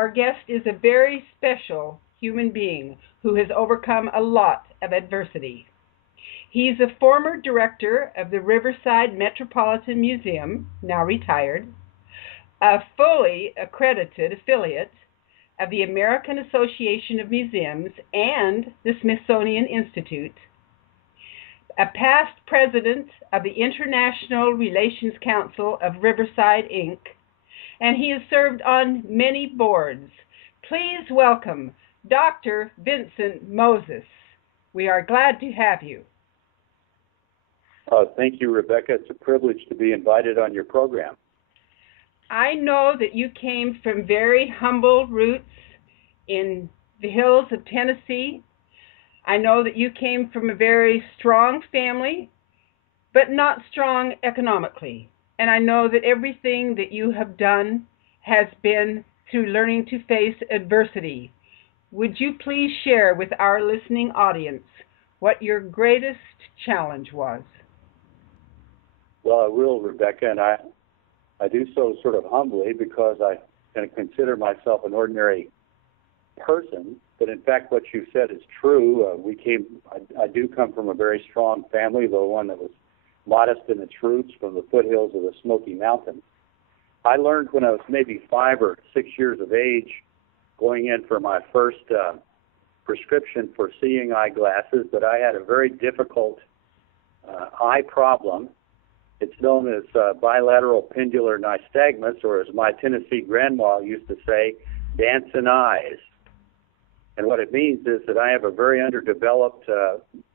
our guest is a very special human being who has overcome a lot of adversity. He's a former director of the Riverside Metropolitan Museum, now retired, a fully accredited affiliate of the American Association of Museums and the Smithsonian Institute, a past president of the International Relations Council of Riverside, Inc., and he has served on many boards. Please welcome Dr. Vincent Moses. We are glad to have you. Thank you, Rebecca. It's a privilege to be invited on your program. I know that you came from very humble roots in the hills of Tennessee. I know that you came from a very strong family, but not strong economically. And I know that everything that you have done has been through learning to face adversity. Would you please share with our listening audience what your greatest challenge was? Well, I will, Rebecca, and I do so sort of humbly because I kind of consider myself an ordinary person. But in fact, what you said is true. I do come from a very strong family, though one that was modest in its roots from the foothills of the Smoky Mountains. I learned when I was maybe 5 or 6 years of age, going in for my first prescription for seeing eyeglasses, that I had a very difficult eye problem. It's known as bilateral pendular nystagmus, or as my Tennessee grandma used to say, dancing eyes. And what it means is that I have a very underdeveloped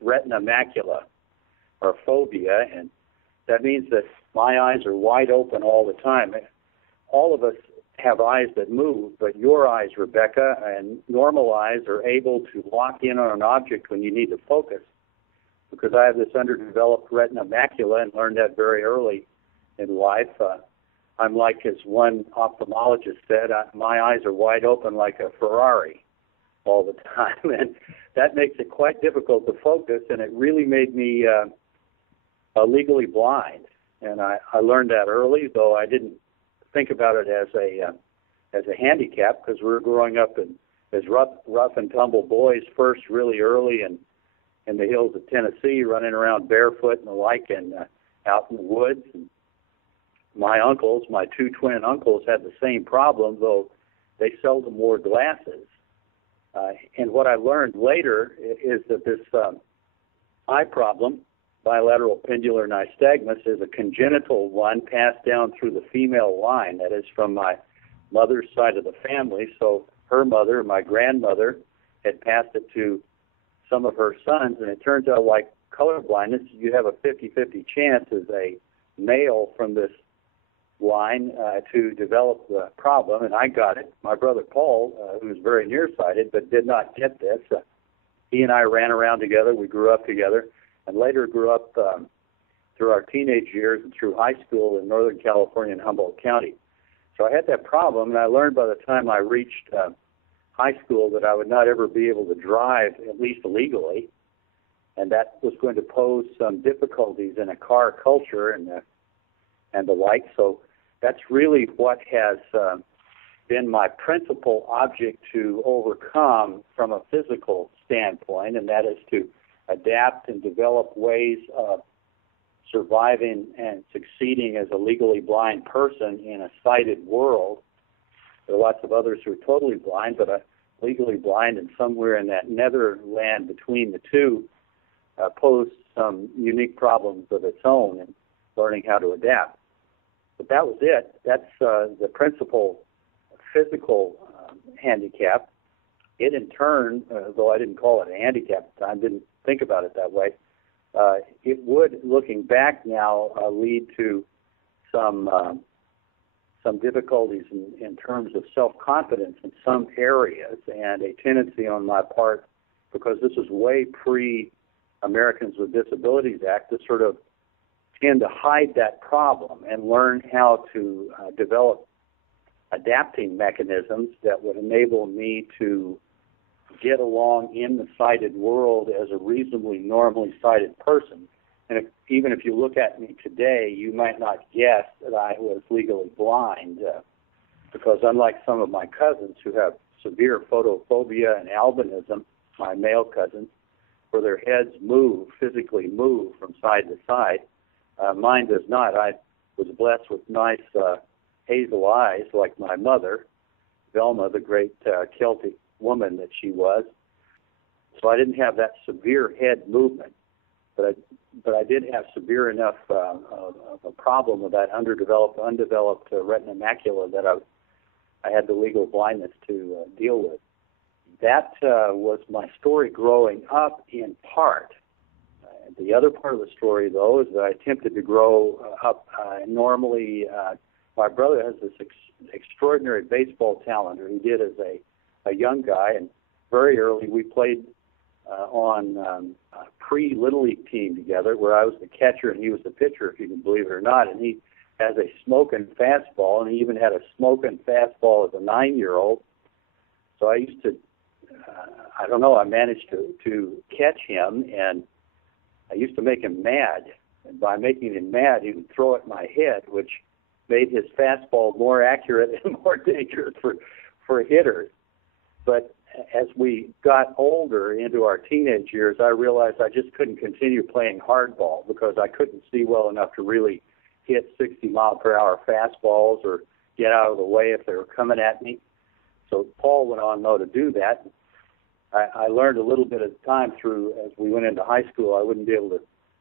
retina macula, or phobia, and that means that my eyes are wide open all the time. All of us have eyes that move, but your eyes, Rebecca, and normal eyes are able to lock in on an object when you need to focus, because I have this underdeveloped retina macula and learned that very early in life. I'm like, as one ophthalmologist said, my eyes are wide open like a Ferrari all the time, and that makes it quite difficult to focus, and it really made me legally blind, and I learned that early, though I didn't think about it as a handicap, because we were growing up as rough and tumble boys first, really early, in the hills of Tennessee, running around barefoot and the like, and out in the woods. And my uncles, my 2 twin uncles, had the same problem, though they seldom wore glasses. And what I learned later is that this eye problem, bilateral pendular nystagmus, is a congenital one passed down through the female line, that is from my mother's side of the family. So her mother, my grandmother, had passed it to some of her sons, and it turns out, like color blindness, you have a 50-50 chance as a male from this line to develop the problem, and I got it. My brother Paul, who was very nearsighted but did not get this, he and I ran around together. We grew up together, and later grew up through our teenage years and through high school in Northern California in Humboldt County. So I had that problem, and I learned by the time I reached high school that I would not ever be able to drive, at least legally, and that was going to pose some difficulties in a car culture and the like. So that's really what has been my principal object to overcome from a physical standpoint, and that is to adapt and develop ways of surviving and succeeding as a legally blind person in a sighted world. There are lots of others who are totally blind, but legally blind, and somewhere in that netherland between the two posed some unique problems of its own in learning how to adapt. But that was it. That's the principal physical handicap. It in turn, though I didn't call it a handicap at the time, didn't think about it that way, it would, looking back now, lead to some difficulties in terms of self-confidence in some areas, and a tendency on my part, because this was way pre-Americans with Disabilities Act, to sort of tend to hide that problem and learn how to develop adapting mechanisms that would enable me to get along in the sighted world as a reasonably normally sighted person. And even if you look at me today, you might not guess that I was legally blind, because unlike some of my cousins who have severe photophobia and albinism, my male cousins, where their heads physically move from side to side, mine does not. I was blessed with nice hazel eyes like my mother, Velma, the great Celtic woman that she was. So I didn't have that severe head movement, but I did have severe enough of a problem with that undeveloped retina macula that I had the legal blindness to deal with. That was my story growing up in part. The other part of the story, though, is that I attempted to grow up normally. My brother has this extraordinary baseball talent, or he did as a young guy, and very early we played on a pre-Little League team together where I was the catcher and he was the pitcher, if you can believe it or not, and he has a smoking fastball, and he even had a smoking fastball as a 9-year-old. So I used to, I managed to catch him, and I used to make him mad. And by making him mad, he would throw at my head, which made his fastball more accurate and more dangerous for hitters. But as we got older into our teenage years, I realized I just couldn't continue playing hardball because I couldn't see well enough to really hit 60-mile-per-hour fastballs or get out of the way if they were coming at me. So Paul went on, though, to do that. I learned a little bit at the time through, as we went into high school, I wouldn't be able to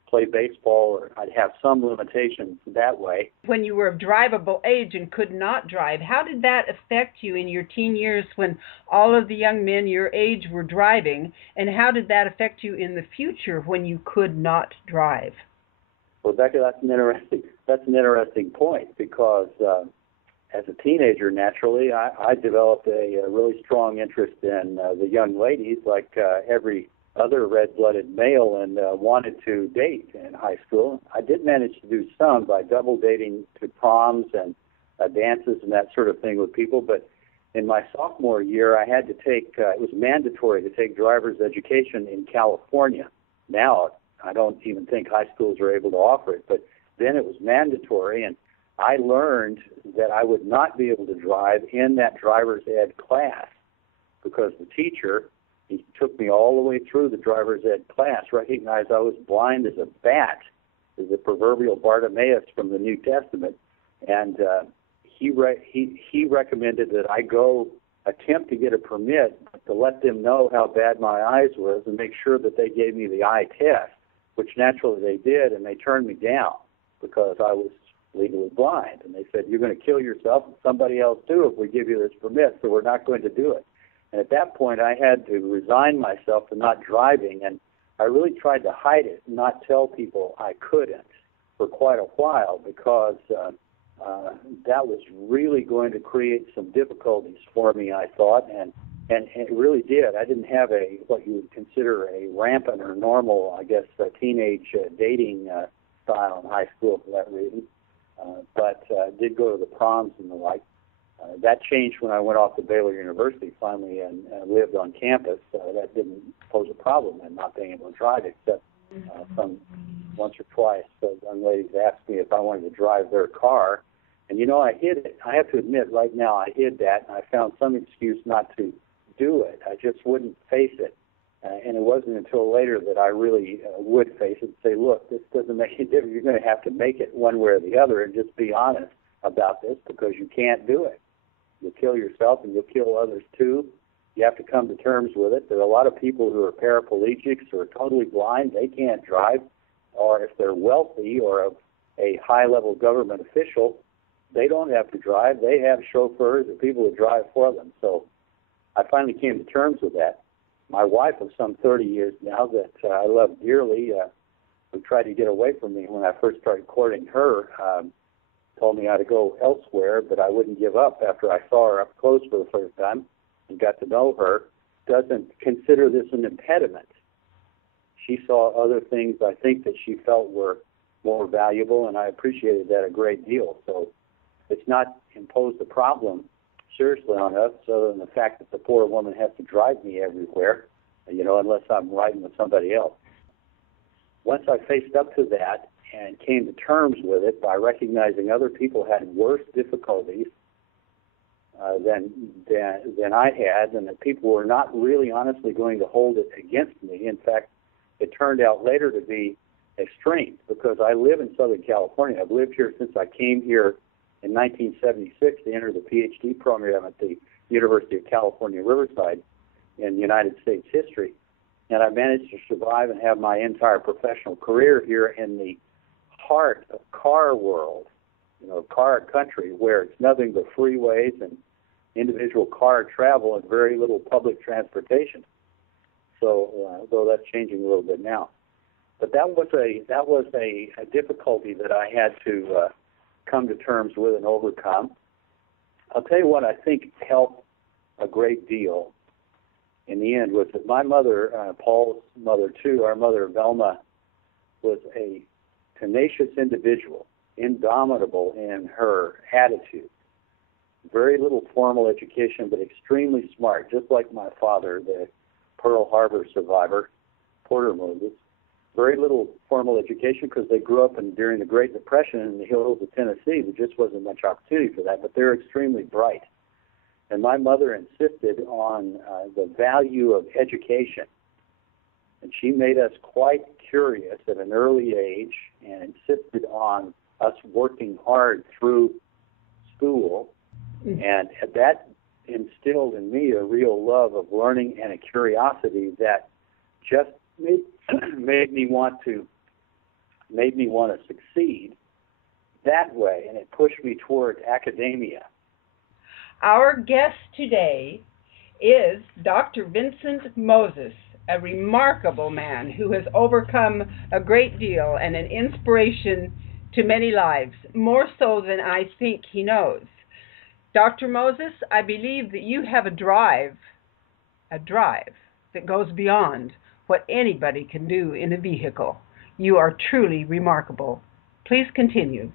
play baseball, or I'd have some limitations that way. When you were of drivable age and could not drive, how did that affect you in your teen years when all of the young men your age were driving, and how did that affect you in the future when you could not drive? Well, Becca, that's an interesting point, because as a teenager, naturally, I developed a really strong interest in the young ladies, like every other red-blooded male, and wanted to date in high school. I did manage to do some by double dating to proms and dances and that sort of thing with people, but in my sophomore year, I had to take, it was mandatory to take driver's education in California. Now, I don't even think high schools are able to offer it, but then it was mandatory, and I learned that I would not be able to drive in that driver's ed class because the teacher, he took me all the way through the driver's ed class, recognized I was blind as a bat, as the proverbial Bartimaeus from the New Testament, and he recommended that I go attempt to get a permit to let them know how bad my eyes was and make sure that they gave me the eye test, which naturally they did, and they turned me down because I was legally blind. And they said, you're going to kill yourself and somebody else too if we give you this permit, so we're not going to do it. And at that point, I had to resign myself to not driving, and I really tried to hide it and not tell people I couldn't for quite a while because that was really going to create some difficulties for me, I thought, and it really did. I didn't have what you would consider a rampant or normal, I guess, teenage dating style in high school for that reason, but did go to the proms and the like. That changed when I went off to Baylor University finally and lived on campus. That didn't pose a problem in not being able to drive, except once or twice young ladies asked me if I wanted to drive their car. And, I hid it. I have to admit right now I hid that, and I found some excuse not to do it. I just wouldn't face it. And it wasn't until later that I really would face it and say, look, this doesn't make any difference. You're going to have to make it one way or the other and just be honest about this because you can't do it. You'll kill yourself and you'll kill others too. You have to come to terms with it. There are a lot of people who are paraplegics or totally blind. They can't drive. Or if they're wealthy or of a high-level government official, they don't have to drive. They have chauffeurs or people who drive for them. So I finally came to terms with that. My wife of some 30 years now that I love dearly, who tried to get away from me when I first started courting her, told me I had to go elsewhere, but I wouldn't give up after I saw her up close for the first time and got to know her, doesn't consider this an impediment. She saw other things I think that she felt were more valuable, and I appreciated that a great deal. So it's not imposed a problem seriously on us, other than the fact that the poor woman has to drive me everywhere, unless I'm riding with somebody else. Once I faced up to that and came to terms with it by recognizing other people had worse difficulties, than I had, and that people were not really honestly going to hold it against me. In fact, it turned out later to be a strength because I live in Southern California. I've lived here since I came here in 1976 to enter the PhD program at the University of California, Riverside in United States history. And I managed to survive and have my entire professional career here in the heart of car world, car country, where it's nothing but freeways and individual car travel and very little public transportation. So, though that's changing a little bit now. But that was a difficulty that I had to come to terms with and overcome. I'll tell you what I think helped a great deal in the end was that my mother, Paul's mother too, our mother Velma, was a tenacious individual, indomitable in her attitude. Very little formal education, but extremely smart, just like my father, the Pearl Harbor survivor, Porter Moses. Very little formal education because they grew up during the Great Depression in the hills of Tennessee. There just wasn't much opportunity for that, but they're extremely bright. And my mother insisted on the value of education. And she made us quite curious at an early age and insisted on us working hard through school. And that instilled in me a real love of learning and a curiosity that just made me want to succeed that way, and it pushed me toward academia. Our guest today is Dr. Vincent Moses, a remarkable man who has overcome a great deal and an inspiration to many lives, more so than I think he knows. Dr. Moses, I believe that you have a drive that goes beyond what anybody can do in a vehicle. You are truly remarkable. Please continue.